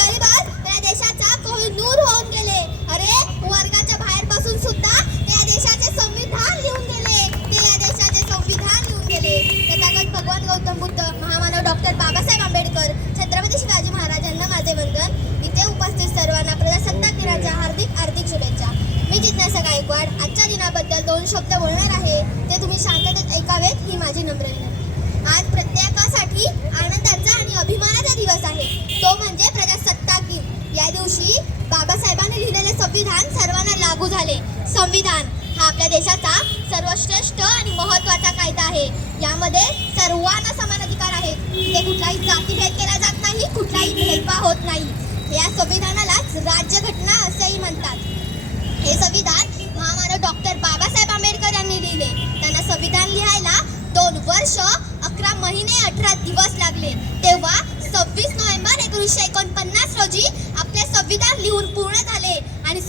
परिवार या देशाचा दूर होऊन गेले अरे वर्गाच्या बाहेर बसून सुद्धा त्या देशाचे संविधान लिहून गेले ते देशाचे संविधान लिहून गेले तथागत भगवान गौतम बुद्ध महामानव डॉक्टर बाबासाहेब आंबेडकर छत्रपती शिवाजी महाराजांना माझे वंदन इथे उपस्थित सर्वांना प्रजासत्ताक दिनाच्या हार्दिक हार्दिक शुभेच्छा मी जिज्ञासा गायकवाड आजच्या दिनाबद्दल दोन शब्द बोलणार आहे ते तुम्ही शांततेत ऐकावेत ही माझी नम्र विनंती बाबासाहेबांनी लिहिलेले संविधान सर्वांना लागू झाले संविधान हा आपल्या देशाचा सर्वश्रेष्ठ आणि महत्वाचा कायदा आहे यामध्ये सर्वांना समान अधिकार आहे तिथे कुठलाही जातीभेद केला जात नाही कुठलाही भेदभाव होत नाही या संविधानालाच राज्यघटना असेही म्हणतात हे संविधान महामानव डॉक्टर बाबासाहेब आंबेडकर यांनी लिहिले त्यांना संविधान लिहायला दोन वर्ष अकरा महिने अठरा दिवस लागले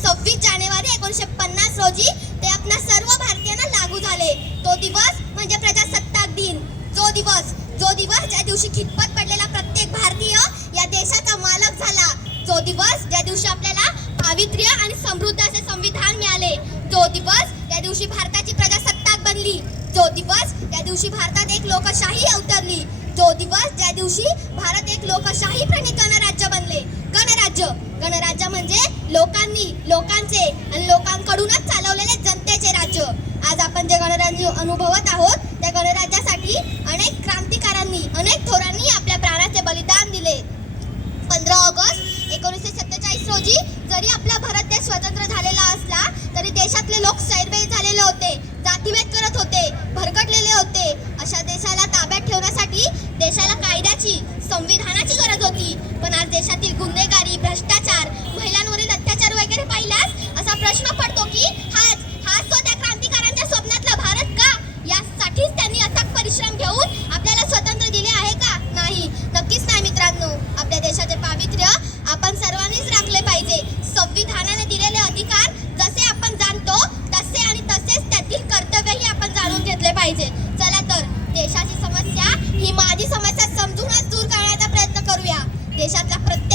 सव्वीस जानेवारी एकोणीसशे पन्नास रोजी ते आपल्या सर्व भारतीयांना लागू झाले तो दिवस म्हणजे प्रजासत्ताक दिन जो दिवस जो दिवस ज्या दिवशी खितपत पडलेला प्रत्येक भारतीय या देशाचा मालक झाला जो दिवस ज्या दिवशी आपल्याला पावित्र्य आणि समृद्ध असे संविधान मिळाले जो दिवस त्या दिवशी भारताची प्रजासत्ताक बनली जो दिवस त्या दिवशी भारतात एक लोकशाही अवतरली तो दिवस ज्या दिवशी भारत एक लोकशाही प्रणित गणराज्य बनले गणराज्य गणराज्य म्हणजे लोकांनी लोकांचे आणि लोकांकडूनच चालवलेले जनतेचे राज्य आज आपण जे गणराज्य अनुभवत आहोत त्या गणराज्यासाठी अनेक क्रांतिकारांनी अनेक थोरांनी आपल्या प्राणाचे बलिदान दिले पंधरा ऑगस्ट एकोणीसशे सत्तेचाळीस रोजी जरी आपला भारत देश स्वतंत्र झालेला असला तरी देशातले लोकशाही गुन्हेगारी भ्रष्टाचार महिलांवरील अत्याचार वगैरे पाहिल्यास असा प्रश्न पडतो की हाच हाच तो त्या क्रांतिकारांच्या स्वप्नातला भारत का यासाठीच त्यांनी अथक परिश्रम घेऊन आपल्याला स्वतंत्र दिले आहे का नाही नक्कीच नाही मित्रांनो आपल्या देशाचे पावित्र्य आपण सर्वांनीच राखले पाहिजे संविधानाने दिलेले अधिकार जसे आपण जाणतो तसे आणि तसेच त्यातील कर्तव्यही आपण जाणून घेतले पाहिजे चला तर देशाची समस्या ही माझी समस्या समजूनच दूर करण्याचा प्रयत्न करूया देशातला प्रत्येक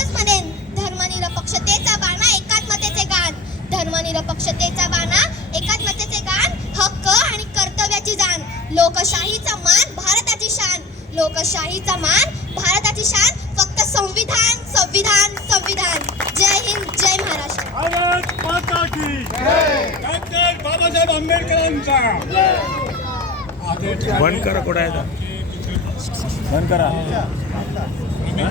एवढंच धर्मनिरपक्षतेचा बाणा एकात्मतेचे गाण धर्मनिरपक्षतेचा बाणा एकात्मतेचे गाण हक्क आणि कर्तव्याची जाण लोकशाहीचा मान भारताची शान लोकशाहीचा मान भारताची शान फक्त संविधान संविधान संविधान जय हिंद जय महाराष्ट्र भारत माता की डॉक्टर बाबासाहेब आंबेडकरांचा बंद करा कुठे बंद करा